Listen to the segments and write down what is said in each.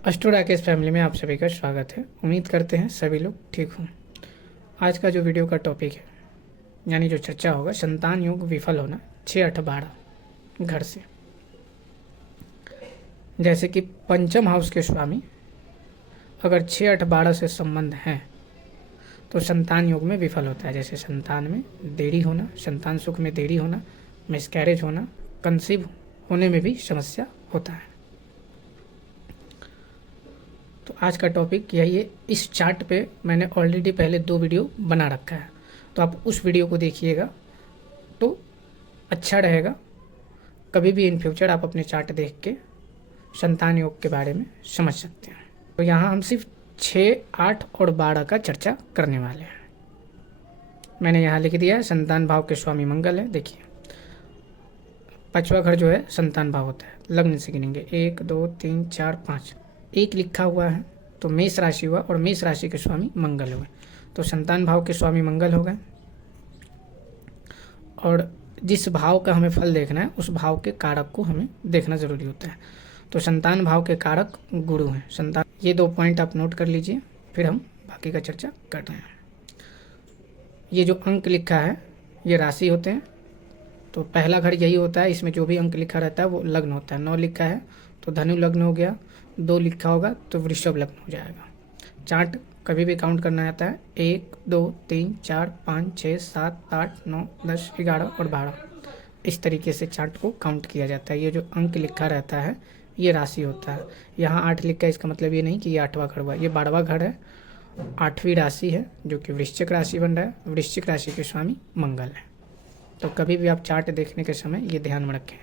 Astro Rakesh family में आप सभी का स्वागत है। उम्मीद करते हैं सभी लोग ठीक हों। आज का जो वीडियो का टॉपिक है यानी जो चर्चा होगा, संतान योग विफल होना 6, 8, 12 घर से। जैसे कि पंचम हाउस के स्वामी अगर 6, 8, 12 से संबंध हैं तो संतान योग में विफल होता है। जैसे संतान में देरी होना, संतान सुख में देरी होना, मिसकैरेज होना, कंसीव होने में भी समस्या होता है। तो आज का टॉपिक यही है। इस चार्ट पे मैंने ऑलरेडी पहले 2 वीडियो बना रखा है, तो आप उस वीडियो को देखिएगा तो अच्छा रहेगा। कभी भी इन फ्यूचर आप अपने चार्ट देख के संतान योग के बारे में समझ सकते हैं। तो यहाँ हम सिर्फ 6, 8 और 12 का चर्चा करने वाले हैं। मैंने यहाँ लिख दिया है संतान भाव के स्वामी मंगल है। देखिए 5वां घर जो है संतान भाव होता है। लग्न से गिनेंगे 1, 2, 3, 4, 5, 1 लिखा हुआ है तो मेष राशि हुआ और मेष राशि के स्वामी मंगल हुए, तो संतान भाव के स्वामी मंगल हो गए। और जिस भाव का हमें फल देखना है उस भाव के कारक को हमें देखना ज़रूरी होता है। तो संतान भाव के कारक गुरु हैं। संतान, ये 2 पॉइंट आप नोट कर लीजिए, फिर हम बाकी का चर्चा कर रहे हैं। ये जो अंक लिखा है ये राशि होते हैं, तो पहला घर यही होता है। इसमें जो भी अंक लिखा रहता है वो लग्न होता है। 9 लिखा है तो धनु लग्न हो गया, 2 लिखा होगा तो वृषभ लग्न हो जाएगा। चार्ट कभी भी काउंट करना आता है 1, 2, 3, 4, 5, 6, 7, 8, 9, 10, 11 और 12, इस तरीके से चार्ट को काउंट किया जाता है। ये जो अंक लिखा रहता है ये राशि होता है। यहाँ 8 लिखा है, इसका मतलब ये नहीं कि ये 8वां घर हुआ, ये 12वां घर है, 8वीं राशि है जो कि वृश्चिक राशि बन रहा है। वृश्चिक राशि के स्वामी मंगल है। तो कभी भी आप चार्ट देखने के समय ये ध्यान में रखें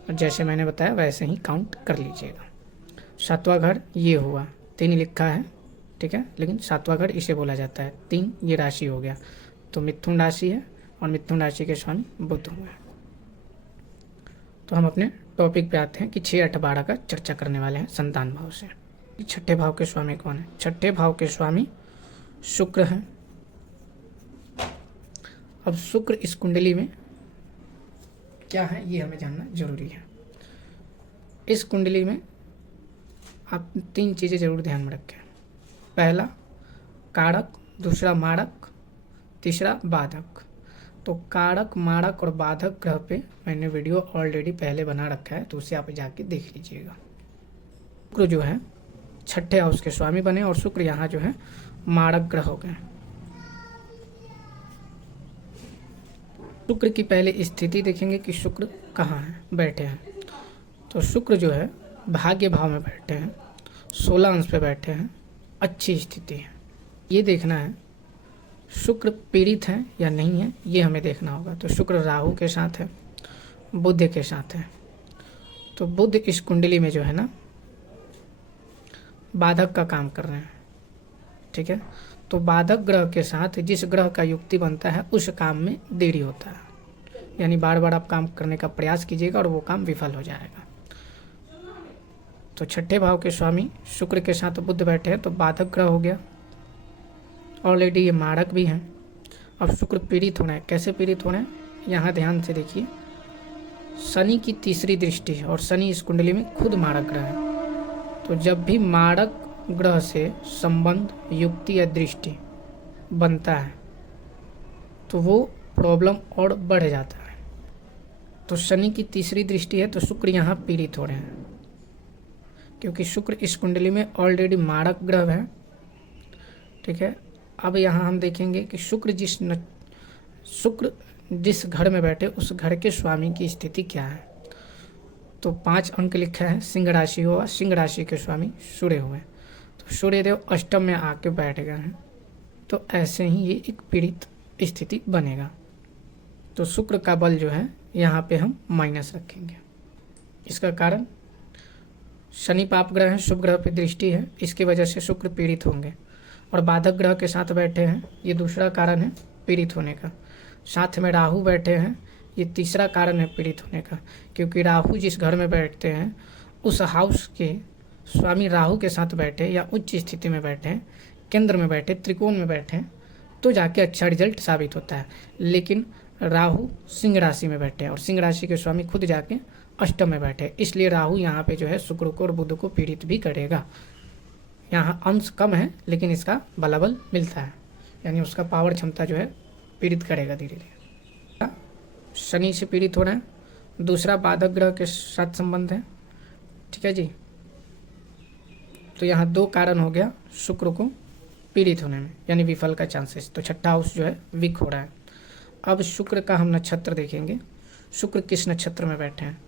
और जैसे मैंने बताया वैसे ही काउंट कर लीजिएगा। 7वां घर ये हुआ, 3 लिखा है, ठीक है, लेकिन 7वां घर इसे बोला जाता है। 3 ये राशि हो गया, तो मिथुन राशि है और मिथुन राशि के स्वामी बुध हुए। तो हम अपने टॉपिक पे आते हैं कि 6, 8, 12 का चर्चा करने वाले हैं संतान भाव से। 6ठे भाव के स्वामी कौन है? 6ठे भाव के स्वामी शुक्र हैं। अब शुक्र इस कुंडली में क्या है ये हमें जानना जरूरी है। इस कुंडली में आप 3 चीज़ें जरूर ध्यान में रखें। पहला कारक, दूसरा मारक, तीसरा बाधक। तो कारक, मारक और बाधक ग्रह पे मैंने वीडियो ऑलरेडी पहले बना रखा है, तो उसे आप जाके देख लीजिएगा। शुक्र जो है 6ठे हाउस के स्वामी बने और शुक्र यहाँ जो है मारक ग्रह हो गए। शुक्र की पहले स्थिति देखेंगे कि शुक्र कहाँ है, बैठे हैं। तो शुक्र जो है भाग्य भाव में बैठे हैं, 16 अंश पे बैठे हैं, अच्छी स्थिति है। ये देखना है शुक्र पीड़ित है या नहीं है, ये हमें देखना होगा। तो शुक्र राहु के साथ है, बुध के साथ है। तो बुध इस कुंडली में जो है ना बाधक का काम कर रहे हैं, ठीक है। तो बाधक ग्रह के साथ जिस ग्रह का युक्ति बनता है उस काम में देरी होता है, यानी बार बार आप काम करने का प्रयास कीजिएगा और वो काम विफल हो जाएगा। तो 6ठे भाव के स्वामी शुक्र के साथ बुध बैठे हैं तो बाधक ग्रह हो गया। ऑलरेडी ये मारक भी हैं। अब शुक्र पीड़ित होना है। कैसे पीड़ित होना है यहाँ ध्यान से देखिए। शनि की तीसरी दृष्टि है और शनि इस कुंडली में खुद मारक ग्रह है। तो जब भी मारक ग्रह से संबंध, युक्ति या दृष्टि बनता है तो वो प्रॉब्लम और बढ़ जाता है। तो शनि की तीसरी दृष्टि है तो शुक्र यहाँ पीड़ित हो रहे हैं, क्योंकि शुक्र इस कुंडली में ऑलरेडी मारक ग्रह है, ठीक है। अब यहाँ हम देखेंगे कि शुक्र जिस घर में बैठे उस घर के स्वामी की स्थिति क्या है। तो 5 अंक लिखा है, सिंह राशि हुआ, सिंह राशि के स्वामी सूर्य हुए। तो सूर्यदेव अष्टम में आके बैठ गए हैं, तो ऐसे ही ये एक पीड़ित स्थिति बनेगा। तो शुक्र का बल जो है यहाँ पे हम माइनस रखेंगे। इसका कारण शनि पाप ग्रह है, शुभ ग्रह पे दृष्टि है, इसकी वजह से शुक्र पीड़ित होंगे। और बाधक ग्रह के साथ बैठे हैं, ये दूसरा कारण है पीड़ित होने का। साथ में राहु बैठे हैं, ये तीसरा कारण है पीड़ित होने का, क्योंकि राहु जिस घर में बैठते हैं उस हाउस के स्वामी राहु के साथ बैठे या उच्च स्थिति में बैठे, केंद्र में बैठे, त्रिकोण में बैठे तो जाके अच्छा रिजल्ट साबित होता है। लेकिन राहु सिंह राशि में बैठे हैं और सिंह राशि के स्वामी खुद जाके अष्टम में बैठे, इसलिए राहु यहाँ पे जो है शुक्र को और बुध को पीड़ित भी करेगा। यहाँ अंश कम है लेकिन इसका बलाबल मिलता है, यानी उसका पावर क्षमता जो है पीड़ित करेगा धीरे धीरे। शनि से पीड़ित हो रहे हैं, दूसरा बाधक ग्रह के साथ संबंध है, ठीक है जी। तो यहाँ 2 कारण हो गया शुक्र को पीड़ित होने में, यानी विफल का चांसेस। तो छठा हाउस जो है वीक हो रहा है। अब शुक्र का हम नक्षत्र देखेंगे, शुक्र किस नक्षत्र में बैठे हैं।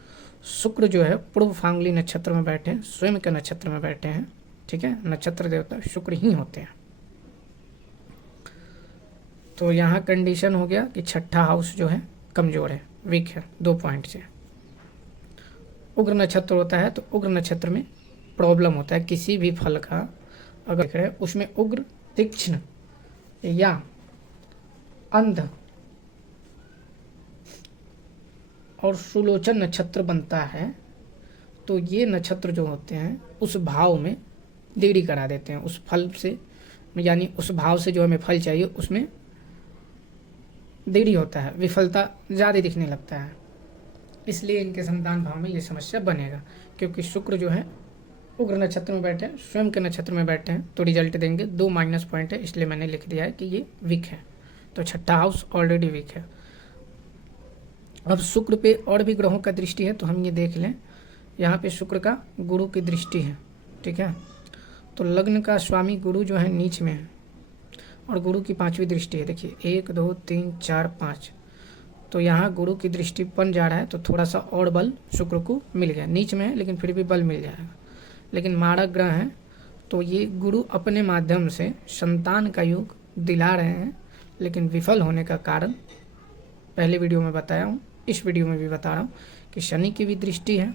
शुक्र जो है पूर्व फांगुली नक्षत्र में बैठे हैं, स्वयं के नक्षत्र में बैठे हैं, ठीक है। नक्षत्र देवता शुक्र ही होते हैं। तो यहाँ कंडीशन हो गया कि छठा हाउस जो है कमजोर है, वीक है 2 पॉइंट से। उग्र नक्षत्र होता है तो उग्र नक्षत्र में प्रॉब्लम होता है, किसी भी फल का अगर देख रहे हैं उसमें उग्र, तीक्ष्ण या अंध और सुलोचन नक्षत्र बनता है तो ये नक्षत्र जो होते हैं उस भाव में देरी करा देते हैं, उस फल से, यानी उस भाव से जो हमें फल चाहिए उसमें देरी होता है, विफलता ज़्यादा दिखने लगता है। इसलिए इनके संतान भाव में ये समस्या बनेगा, क्योंकि शुक्र जो है उग्र नक्षत्र में बैठे हैं, स्वयं के नक्षत्र में बैठे हैं, तो रिजल्ट देंगे 2 माइनस पॉइंट है, इसलिए मैंने लिख दिया है कि ये वीक है। तो छठा हाउस ऑलरेडी वीक है। अब शुक्र पे और भी ग्रहों का दृष्टि है, तो हम ये देख लें, यहाँ पे शुक्र का गुरु की दृष्टि है, ठीक है। तो लग्न का स्वामी गुरु जो है नीच में है और गुरु की 5वीं दृष्टि है, देखिए 1 2 3 4 5। तो यहाँ गुरु की दृष्टि बन जा रहा है, तो थोड़ा सा और बल शुक्र को मिल गया, नीच में है लेकिन फिर भी बल मिल जाएगा। लेकिन मारक ग्रह है तो ये गुरु अपने माध्यम से संतान का योग दिला रहे हैं, लेकिन विफल होने का कारण पहले वीडियो में बताया हूँ, इस वीडियो में भी बता रहा हूँ कि शनि की भी दृष्टि है।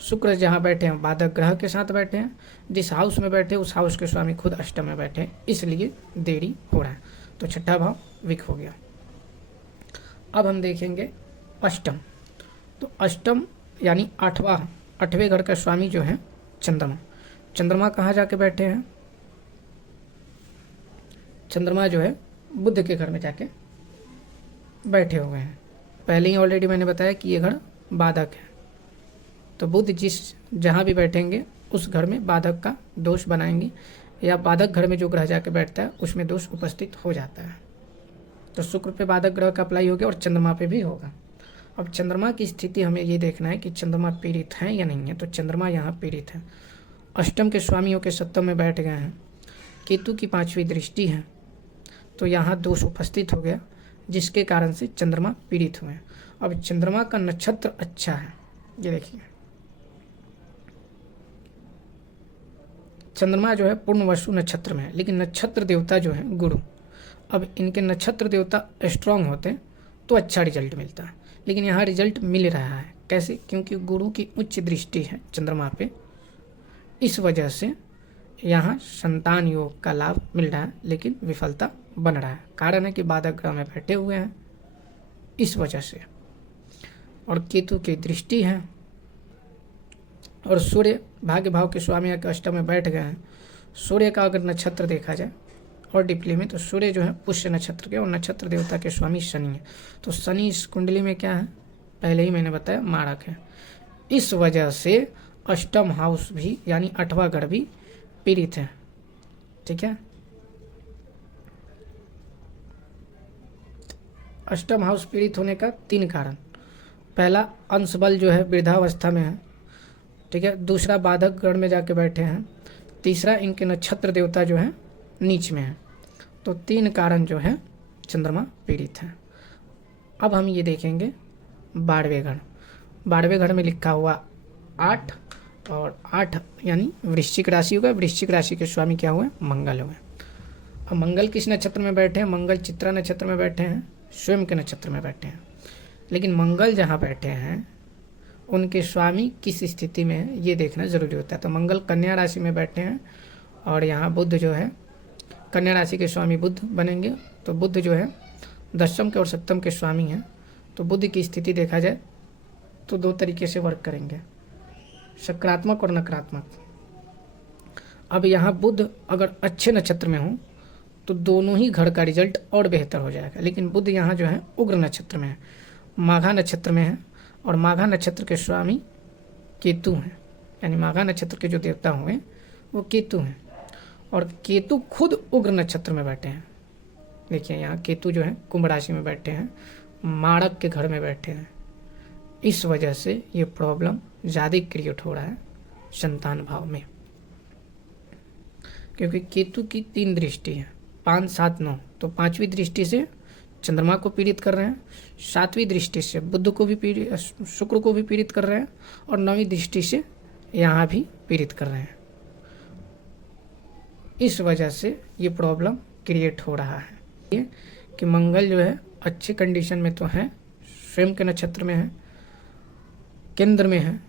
शुक्र जहाँ बैठे हैं बाधक ग्रह के साथ बैठे हैं, जिस हाउस में बैठे उस हाउस के स्वामी खुद अष्टम में बैठे हैं, इसलिए देरी हो रहा है। तो छठा भाव वीक हो गया। अब हम देखेंगे अष्टम। तो अष्टम यानी 8वें घर का स्वामी जो है चंद्रमा। चंद्रमा कहाँ जाके बैठे हैं, चंद्रमा जो है बुध के घर में जाके बैठे हुए हैं। पहले ही ऑलरेडी मैंने बताया कि ये घर बाधक है, तो बुध जहाँ भी बैठेंगे उस घर में बाधक का दोष बनाएंगे, या बाधक घर में जो ग्रह जाके बैठता है उसमें दोष उपस्थित हो जाता है। तो शुक्र पे बाधक ग्रह का अप्लाई हो गया और चंद्रमा पे भी होगा। अब चंद्रमा की स्थिति हमें ये देखना है कि चंद्रमा पीड़ित है या नहीं है। तो चंद्रमा यहाँ पीड़ित है, अष्टम के स्वामियों के सप्तम में बैठ गए हैं, केतु की 5वीं दृष्टि है, तो यहाँ दोष उपस्थित हो गया, जिसके कारण से चंद्रमा पीड़ित हुए हैं। अब चंद्रमा का नक्षत्र अच्छा है, ये देखिए चंद्रमा जो है पूर्णवसु नक्षत्र में है, लेकिन नक्षत्र देवता जो है गुरु। अब इनके नक्षत्र देवता स्ट्रांग होते हैं तो अच्छा रिजल्ट मिलता है, लेकिन यहाँ रिजल्ट मिल रहा है कैसे, क्योंकि गुरु की उच्च दृष्टि है चंद्रमा पे, इस वजह से यहाँ संतान योग का लाभ मिल रहा है, लेकिन विफलता बन रहा है। कारण है कि बाधक ग्रह में बैठे हुए हैं, इस वजह से। और केतु की दृष्टि है और सूर्य भाग्य भाव के स्वामी के अष्टम में बैठ गए हैं। सूर्य का अगर नक्षत्र देखा जाए और डिप्ली में, तो सूर्य जो है पुष्य नक्षत्र के और नक्षत्र देवता के स्वामी शनि है। तो शनि इस कुंडली में क्या है, पहले ही मैंने बताया मारक है। इस वजह से अष्टम हाउस भी यानी 8वां घर भी पीड़ित है, ठीक है। अष्टम हाउस पीड़ित होने का 3 कारण, पहला अंश बल जो है वृद्धावस्था में है, ठीक है। दूसरा बाधक गण में जाके बैठे हैं, तीसरा इनके नक्षत्र देवता जो है नीच में है। तो 3 कारण जो है चंद्रमा पीड़ित है। अब हम ये देखेंगे 12वें घर। 12वें घर में लिखा हुआ 8 और 8 यानी वृश्चिक राशि होगा। वृश्चिक राशि के स्वामी क्या हुए, मंगल हुए। अब मंगल किस नक्षत्र में बैठे हैं, मंगल चित्रा नक्षत्र में बैठे हैं, स्वयं के नक्षत्र में बैठे हैं। लेकिन मंगल जहाँ बैठे हैं उनके स्वामी किस स्थिति में है ये देखना ज़रूरी होता है। तो मंगल कन्या राशि में बैठे हैं और यहाँ बुध जो है कन्या राशि के स्वामी बुध बनेंगे। तो बुध जो है दशम के और सप्तम के स्वामी हैं। तो बुध की स्थिति देखा जाए तो 2 तरीके से वर्क करेंगे, सकारात्मक और नकारात्मक। अब यहाँ बुध अगर अच्छे नक्षत्र में हो तो दोनों ही घर का रिजल्ट और बेहतर हो जाएगा। लेकिन बुध यहाँ जो है उग्र नक्षत्र में है, माघा नक्षत्र में है और माघा नक्षत्र के स्वामी केतु हैं, यानी माघा नक्षत्र के जो देवता हुए वो केतु हैं। और केतु खुद उग्र नक्षत्र में बैठे हैं। देखिए यहाँ केतु जो है कुंभ राशि में बैठे हैं, माणक के घर में बैठे हैं। इस वजह से ये प्रॉब्लम ज़्यादा क्रिएट हो रहा है संतान भाव में, क्योंकि केतु की 3 दृष्टि है, 5, 7, 9। तो 5वीं दृष्टि से चंद्रमा को पीड़ित कर रहे हैं, 7वीं दृष्टि से बुध को भी पीड़ित, शुक्र को भी पीड़ित कर रहे हैं, और 9वीं दृष्टि से यहाँ भी पीड़ित कर रहे हैं। इस वजह से ये प्रॉब्लम क्रिएट हो रहा है। ये कि मंगल जो है अच्छे कंडीशन में तो है, स्वयं के नक्षत्र में है, केंद्र में है,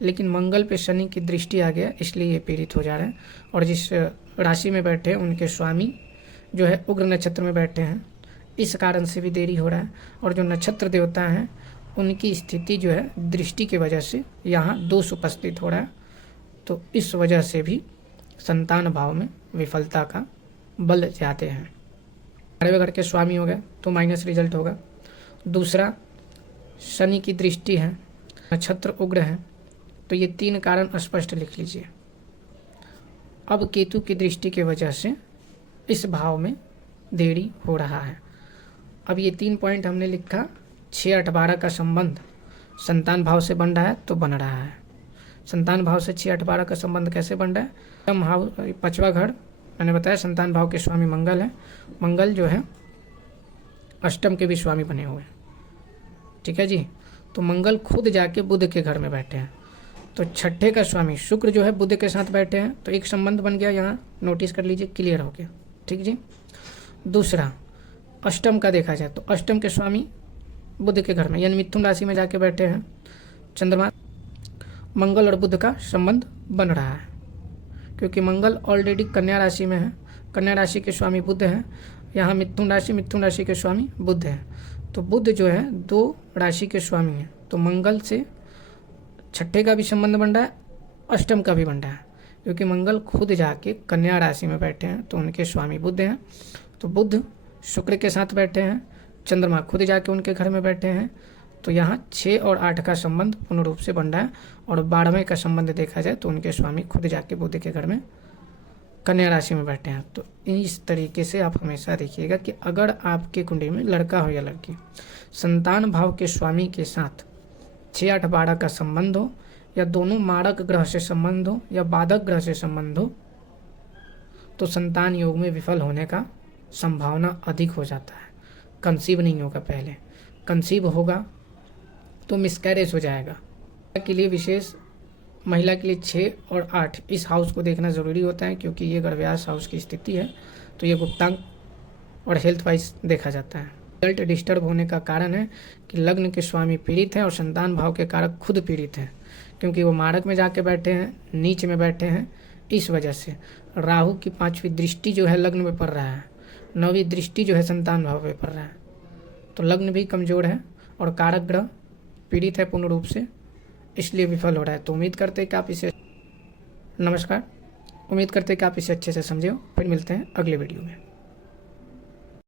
लेकिन मंगल पे शनि की दृष्टि आ गया, इसलिए ये पीड़ित हो जा रहे हैं। और जिस राशि में बैठे हैं उनके स्वामी जो है उग्र नक्षत्र में बैठे हैं, इस कारण से भी देरी हो रहा है। और जो नक्षत्र देवता हैं उनकी स्थिति जो है दृष्टि की वजह से यहाँ दोष उपस्थित हो रहा है, तो इस वजह से भी संतान भाव में विफलता का बल जाते हैं। 12वें घर के स्वामी हो गए तो माइनस रिजल्ट होगा। दूसरा, शनि की दृष्टि है, नक्षत्र उग्र है, तो ये 3 कारण स्पष्ट लिख लीजिए। अब केतु की दृष्टि की वजह से इस भाव में देरी हो रहा है। अब ये 3 पॉइंट हमने लिखा। 6, 8, 12 का संबंध संतान भाव से बन रहा है तो बन रहा है। संतान भाव से 6, 8, 12 का संबंध कैसे बन रहा है? 5वां घर मैंने बताया संतान भाव के स्वामी मंगल है। मंगल जो है अष्टम के भी स्वामी बने हुए हैं, ठीक है जी। तो मंगल खुद जाके बुध के घर में बैठे हैं, तो 6ठे का स्वामी शुक्र जो है बुध के साथ बैठे हैं, तो एक संबंध बन गया, यहाँ नोटिस कर लीजिए, क्लियर हो गया, ठीक जी। दूसरा, अष्टम का देखा जाए तो अष्टम के स्वामी बुध के घर में यानी मिथुन राशि में जाके बैठे हैं चंद्रमा। मंगल और बुध का संबंध बन रहा है, क्योंकि मंगल ऑलरेडी कन्या राशि में है, कन्या राशि के स्वामी बुध हैं। यहाँ मिथुन राशि के स्वामी बुध हैं, तो बुध जो है 2 राशि के स्वामी हैं, तो मंगल से 6ठे का भी संबंध बन रहा है, अष्टम का भी बन रहा है, क्योंकि मंगल खुद जाके कन्या राशि में बैठे हैं, तो उनके स्वामी बुध हैं। तो बुध शुक्र के साथ बैठे हैं, चंद्रमा खुद जाके उनके घर में बैठे हैं, तो यहाँ 6 और 8 का संबंध पूर्ण रूप से बन रहा है। और 12वें का संबंध देखा जाए तो उनके स्वामी खुद जाके बुध के घर में कन्या राशि में बैठे हैं। तो इस तरीके से आप हमेशा देखिएगा कि अगर आपके कुंडली में लड़का हो या लड़की संतान भाव के स्वामी के साथ 6, 8, 12 का संबंध हो, या दोनों मारक ग्रह से संबंध हो या बाधक ग्रह से संबंध हो, तो संतान योग में विफल होने का संभावना अधिक हो जाता है। कंसीव नहीं होगा, पहले कंसीव होगा तो मिसकैरेज हो जाएगा। के लिए विशेष महिला के लिए 6 और 8 इस हाउस को देखना ज़रूरी होता है, क्योंकि ये गर्भयास हाउस की स्थिति है, तो ये गुप्तांग और हेल्थ वाइज देखा जाता है। रिजल्ट डिस्टर्ब होने का कारण है कि लग्न के स्वामी पीड़ित हैं और संतान भाव के कारक खुद पीड़ित हैं, क्योंकि वो मारक में जाके बैठे हैं, नीच में बैठे हैं। इस वजह से राहु की 5वीं दृष्टि जो है लग्न में पड़ रहा है, 9वीं दृष्टि जो है संतान भाव में पड़ रहा है, तो लग्न भी कमज़ोर है और कारक ग्रह पीड़ित है पूर्ण रूप से, इसलिए विफल हो रहा है। तो उम्मीद करते हैं कि आप इसे उम्मीद करते हैं कि आप इसे अच्छे से समझे हो। फिर मिलते हैं अगले वीडियो में।